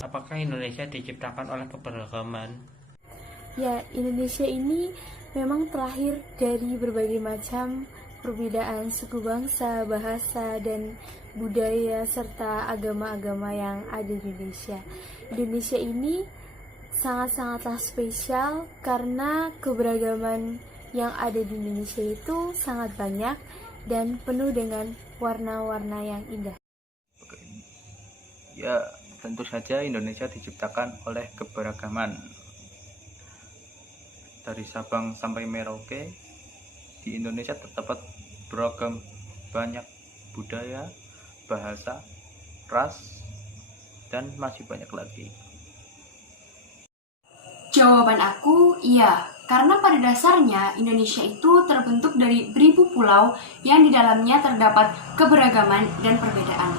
Apakah Indonesia diciptakan oleh keberagaman? Ya, Indonesia ini memang terlahir dari berbagai macam perbedaan suku bangsa, bahasa, dan budaya serta agama-agama yang ada di Indonesia. Indonesia ini sangat-sangatlah spesial karena keberagaman yang ada di Indonesia itu sangat banyak dan penuh dengan warna-warna yang indah. Ya, tentu saja Indonesia diciptakan oleh keberagaman. Dari Sabang sampai Merauke, di Indonesia terdapat beragam banyak budaya, bahasa, ras, dan masih banyak lagi. Jawaban aku iya, karena pada dasarnya Indonesia itu terbentuk dari beribu pulau yang di dalamnya terdapat keberagaman dan perbedaan.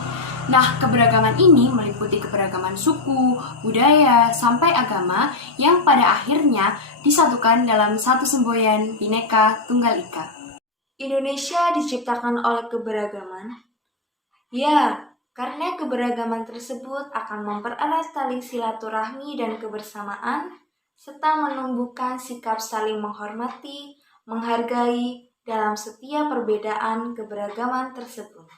Nah, keberagaman ini meliputi keberagaman suku, budaya, sampai agama yang pada akhirnya disatukan dalam satu semboyan Bhinneka Tunggal Ika. Indonesia diciptakan oleh keberagaman? Ya, karena keberagaman tersebut akan mempererat tali silaturahmi dan kebersamaan, serta menumbuhkan sikap saling menghormati, menghargai dalam setiap perbedaan keberagaman tersebut.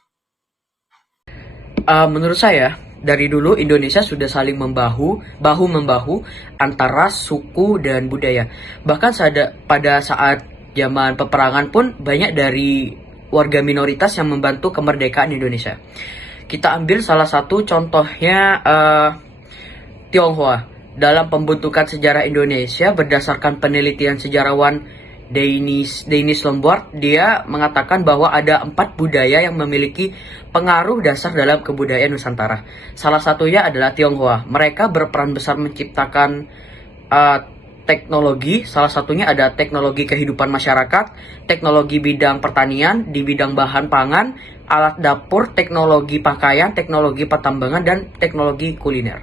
Menurut saya, dari dulu Indonesia sudah saling bahu-membahu antara suku dan budaya. Bahkan pada saat zaman peperangan pun banyak dari warga minoritas yang membantu kemerdekaan Indonesia. Kita ambil salah satu contohnya Tionghoa. Dalam pembentukan sejarah Indonesia berdasarkan penelitian sejarawan Deniz Lombard, dia mengatakan bahwa ada 4 budaya yang memiliki pengaruh dasar dalam kebudayaan Nusantara. Salah satunya adalah Tionghoa. Mereka berperan besar menciptakan teknologi. Salah satunya ada teknologi kehidupan masyarakat, teknologi bidang pertanian, di bidang bahan pangan, alat dapur, teknologi pakaian, teknologi pertambangan, dan teknologi kuliner.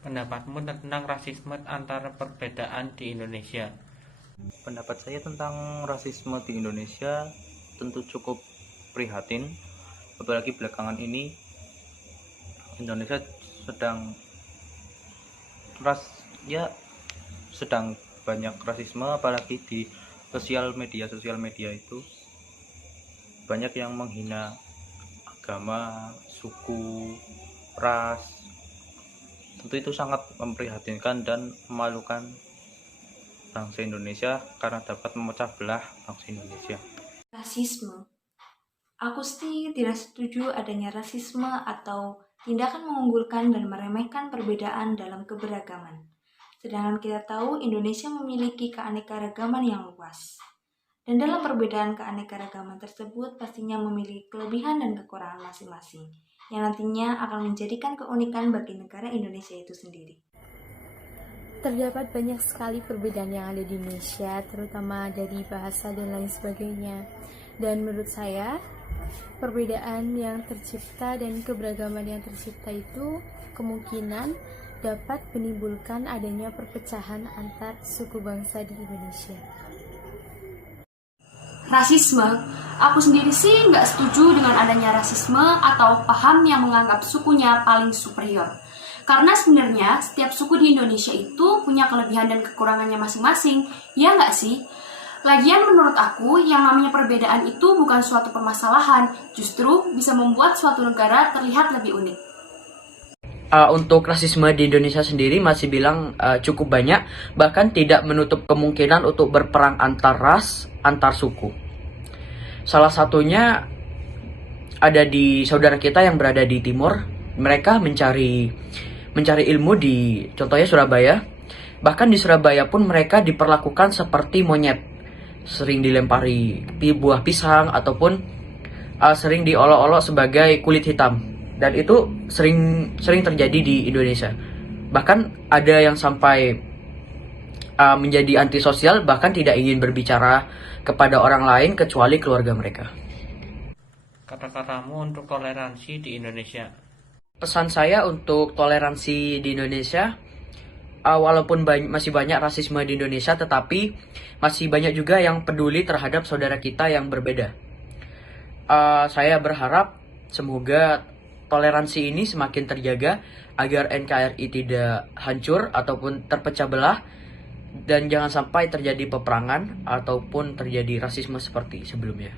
Pendapatmu tentang rasisme antara perbedaan di Indonesia? Pendapat saya tentang rasisme di Indonesia tentu cukup prihatin, apalagi belakangan ini Indonesia sedang banyak rasisme, apalagi di sosial media itu banyak yang menghina agama, suku, ras. Tentu itu sangat memprihatinkan dan memalukan bangsa Indonesia karena dapat memecah belah bangsa Indonesia. Rasisme. Aku sih tidak setuju adanya rasisme atau tindakan mengunggulkan dan meremehkan perbedaan dalam keberagaman. Sedangkan kita tahu Indonesia memiliki keanekaragaman yang luas. Dan dalam perbedaan keanekaragaman tersebut pastinya memiliki kelebihan dan kekurangan masing-masing, yang nantinya akan menjadikan keunikan bagi negara Indonesia itu sendiri. Terdapat banyak sekali perbedaan yang ada di Indonesia, terutama dari bahasa dan lain sebagainya. Dan menurut saya, perbedaan yang tercipta dan keberagaman yang tercipta itu kemungkinan dapat menimbulkan adanya perpecahan antar suku bangsa di Indonesia. Rasisme, aku sendiri sih nggak setuju dengan adanya rasisme atau paham yang menganggap sukunya paling superior. Karena sebenarnya setiap suku di Indonesia itu punya kelebihan dan kekurangannya masing-masing, ya nggak sih? Lagian menurut aku, yang namanya perbedaan itu bukan suatu permasalahan, justru bisa membuat suatu negara terlihat lebih unik. Untuk rasisme di Indonesia sendiri masih bilang cukup banyak, bahkan tidak menutup kemungkinan untuk berperang antar ras, antar suku. Salah satunya ada di saudara kita yang berada di timur. Mereka mencari ilmu di contohnya Surabaya. Bahkan di Surabaya pun mereka diperlakukan seperti monyet, sering dilempari buah pisang ataupun sering diolok-olok sebagai kulit hitam. Dan itu sering terjadi di Indonesia. Bahkan ada yang sampai menjadi antisosial, bahkan tidak ingin berbicara kepada orang lain kecuali keluarga mereka. Kata-katamu untuk toleransi di Indonesia? Pesan saya untuk toleransi di Indonesia, walaupun masih banyak rasisme di Indonesia, tetapi masih banyak juga yang peduli terhadap saudara kita yang berbeda. Saya berharap semoga toleransi ini semakin terjaga agar NKRI tidak hancur ataupun terpecah belah dan jangan sampai terjadi peperangan ataupun terjadi rasisme seperti sebelumnya.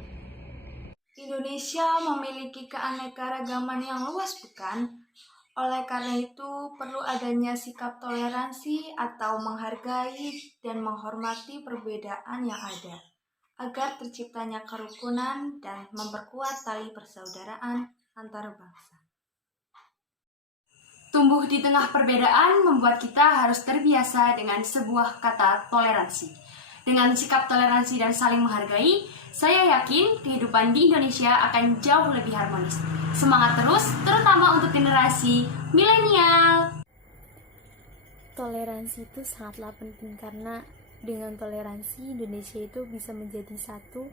Indonesia memiliki keanekaragaman yang luas, bukan? Oleh karena itu, perlu adanya sikap toleransi atau menghargai dan menghormati perbedaan yang ada, agar terciptanya kerukunan dan memperkuat tali persaudaraan antar bangsa. Tumbuh di tengah perbedaan membuat kita harus terbiasa dengan sebuah kata toleransi. Dengan sikap toleransi dan saling menghargai, saya yakin kehidupan di Indonesia akan jauh lebih harmonis. Semangat terus, terutama untuk generasi milenial. Toleransi itu sangatlah penting karena dengan toleransi Indonesia itu bisa menjadi satu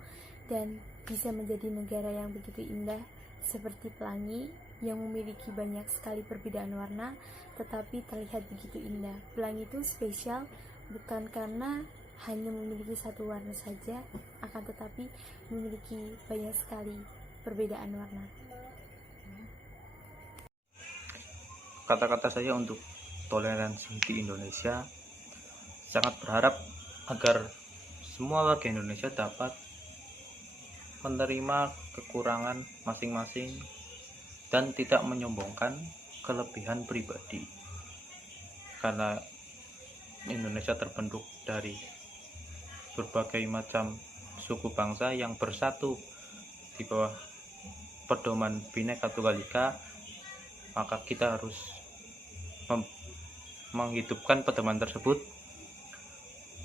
dan bisa menjadi negara yang begitu indah seperti pelangi yang memiliki banyak sekali perbedaan warna tetapi terlihat begitu indah. Pelangi itu spesial bukan karena hanya memiliki satu warna saja, akan tetapi memiliki banyak sekali perbedaan warna. Kata-kata saya untuk toleransi di Indonesia, sangat berharap agar semua warga Indonesia dapat menerima kekurangan masing-masing dan tidak menyombongkan kelebihan pribadi, karena Indonesia terbentuk dari berbagai macam suku bangsa yang bersatu di bawah pedoman Bhinneka Tunggal Ika, maka kita harus menghidupkan pedoman tersebut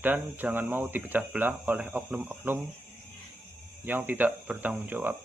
dan jangan mau dipecah belah oleh oknum-oknum yang tidak bertanggung jawab.